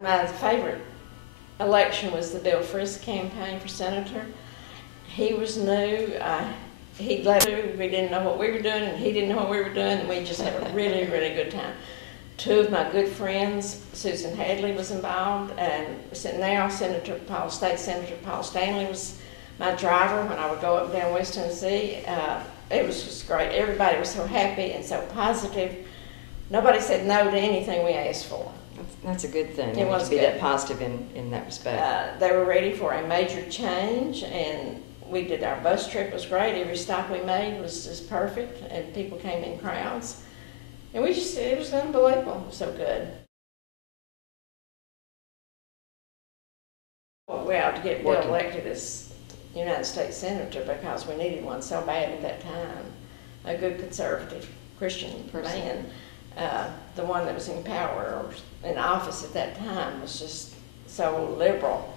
My favorite election was the Bill Frist campaign for senator. He was new. He led. We didn't know what we were doing, and he didn't know what we were doing, and we just had a really, really good time. Two of my good friends, Susan Hadley was involved, and now State Senator Paul Stanley was my driver when I would go up and down West Tennessee. It was just great. Everybody was so happy and so positive. Nobody said no to anything we asked for. That's a good thing. It was to be good. that positive in that respect. They were ready for a major change, and we did our bus trip was great. Every stop we made was just perfect, and people came in crowds. And it was unbelievable. It was so good. We had to get Bill elected as United States Senator because we needed one so bad at that time. A good conservative Christian man. The one that was in power or in office at that time was just so liberal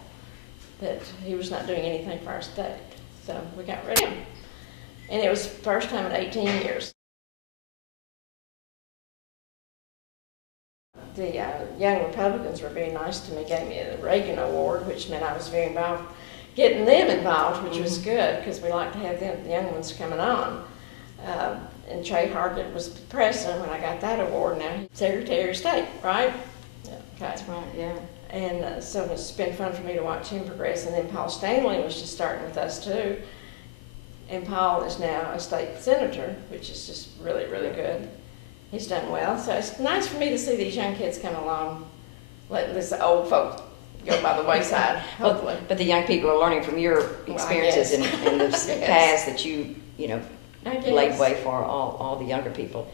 that he was not doing anything for our state. So we got rid of him. And it was the first time in 18 years. The young Republicans were very nice to me, gave me a Reagan Award, which meant I was very involved, getting them involved, which was good because we like to have them, the young ones coming on. And Trey Hargett was president when I got that award. Now he's Secretary of State, right? Yeah, okay. That's right, yeah. And so it's been fun for me to watch him progress. And then Paul Stanley was just starting with us too. And Paul is now a state senator, which is just really, really good. He's done well. So it's nice for me to see these young kids come along, let this old folks go by the wayside, hopefully. But the young people are learning from your experiences and the paths that you laid way for all the younger people.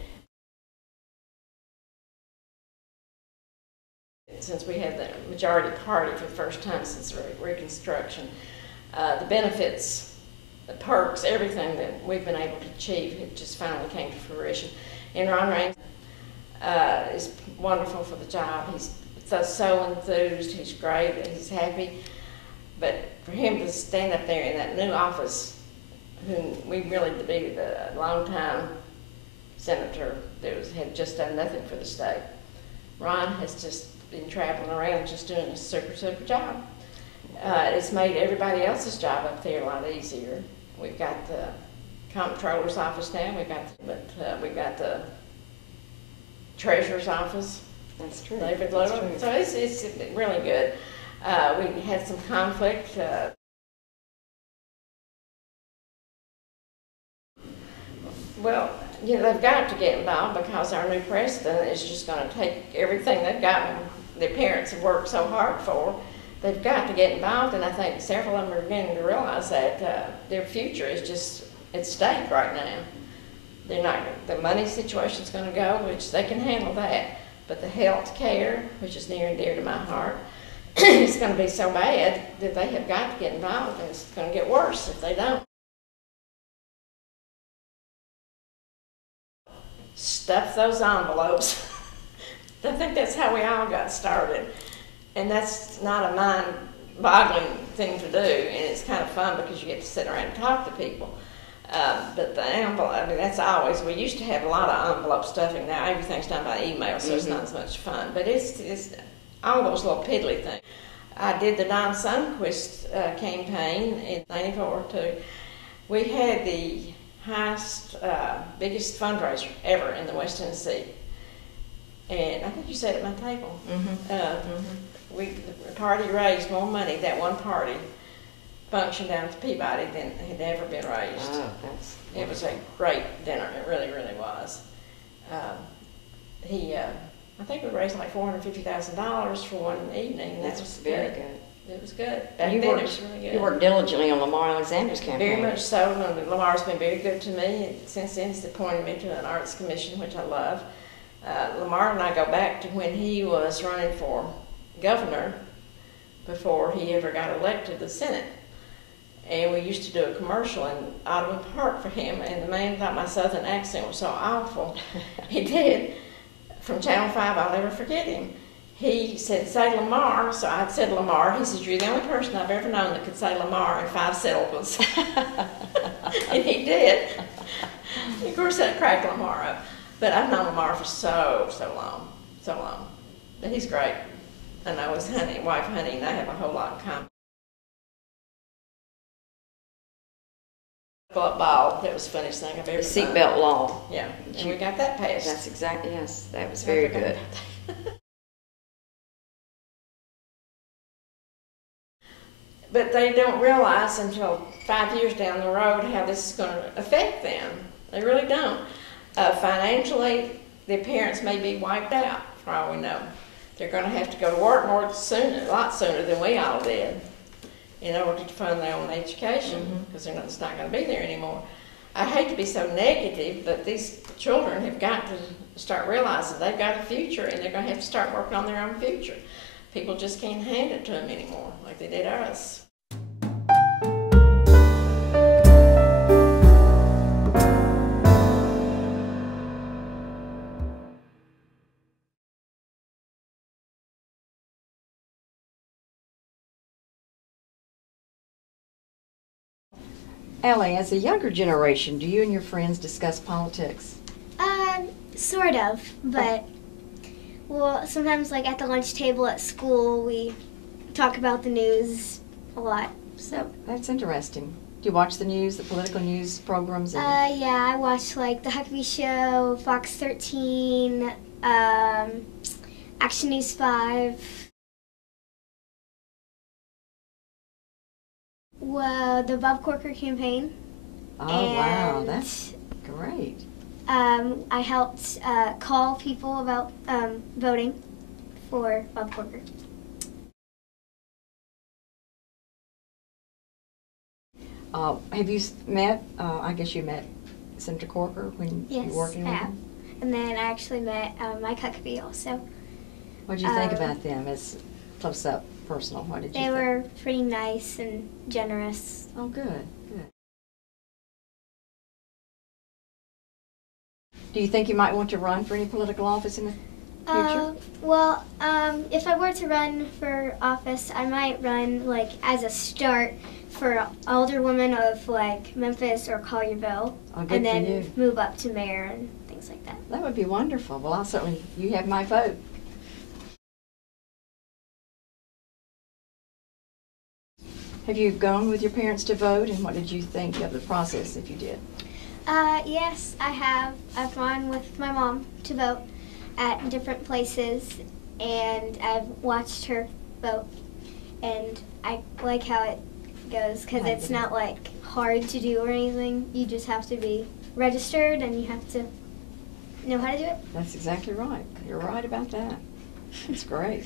Since we had the majority party for the first time since Reconstruction, the benefits, the perks, everything that we've been able to achieve, it just finally came to fruition. And Ron Raines is wonderful for the job. He's so enthused, he's great, he's happy. But for him to stand up there in that new office, whom we really debated a long time senator that had just done nothing for the state. Ron has just been traveling around just doing a super, super job. It's made everybody else's job up there a lot easier. We've got the comptroller's office now, we've got the treasurer's office. That's true. David Little. So it's really good. We had some conflict. Well, they've got to get involved because our new president is just going to take everything they've gotten, their parents have worked so hard for. They've got to get involved, and I think several of them are beginning to realize that their future is just at stake right now. They're not. The money situation's going to go, which they can handle that, but the health care, which is near and dear to my heart, it's going to be so bad that they have got to get involved, and it's going to get worse if they don't. Stuff those envelopes. I think that's how we all got started. And that's not a mind-boggling thing to do, and it's kind of fun because you get to sit around and talk to people. But the envelope, that's always, we used to have a lot of envelope stuffing. Now everything's done by email, so it's not as much fun. But it's all those little piddly things. I did the Don Sundquist campaign in '94 too. We had the highest, biggest fundraiser ever in the West Tennessee. And I think you said at my table. The party raised more money, that one party function down at Peabody than had ever been raised. Oh, it was a great dinner. It really, really was. I think we raised like $450,000 for one evening. That was very good. It was good. Back then it was really good. You worked diligently on Lamar Alexander's campaign. Very much so. Lamar's been very good to me. Since then, he's appointed me to an arts commission, which I love. Lamar and I go back to when he was running for governor before he ever got elected to the Senate. And we used to do a commercial in Audubon Park for him, and the man thought my southern accent was so awful. He did. From Channel 5, I'll never forget him. He said, say Lamar, so I said Lamar. He said, you're the only person I've ever known that could say Lamar in 5 syllables. And he did. Of course, that cracked Lamar up. But I've known Lamar for so long. But he's great. and I was wife hunting, and I have a whole lot in common. Ball, that was the funniest thing I've ever The done. seatbelt law. Yeah, and we got that passed. That's exactly, yes, that was very good. But they don't realize until 5 years down the road how this is going to affect them. They really don't. Financially, their parents may be wiped out, for all we know. They're going to have to go to work more sooner, a lot sooner than we all did, in order to fund their own education, because they're just not going to be there anymore. I hate to be so negative, but these children have got to start realizing they've got a future, and they're going to have to start working on their own future. People just can't hand it to them anymore like they did us. Ellie, as a younger generation, do you and your friends discuss politics? Sort of, but well, sometimes like at the lunch table at school, we talk about the news a lot. So that's interesting. Do you watch the news, the political news programs? Yeah, I watch like the Huckabee Show, Fox 13, Action News 5. Well, the Bob Corker campaign. Oh, wow, that's great. I helped call people about voting for Bob Corker. Have you met, I guess you met Senator Corker when you were working with him? Yes, and then I actually met Mike Huckabee also. What did you think about them as close-up personal? What did you think? They were pretty nice and generous. Oh, good, good. Do you think you might want to run for any political office in the future? Well, if I were to run for office, I might run like as a start for alderwoman of like Memphis or Collierville, and then move up to mayor and things like that. That would be wonderful. Well, I'll certainly, you have my vote. Have you gone with your parents to vote, and what did you think of the process if you did? Yes, I have. I've gone with my mom to vote at different places, and I've watched her vote, and I like how it goes because it's not like hard to do or anything. You just have to be registered, and you have to know how to do it. That's exactly right. You're right about that. That's great.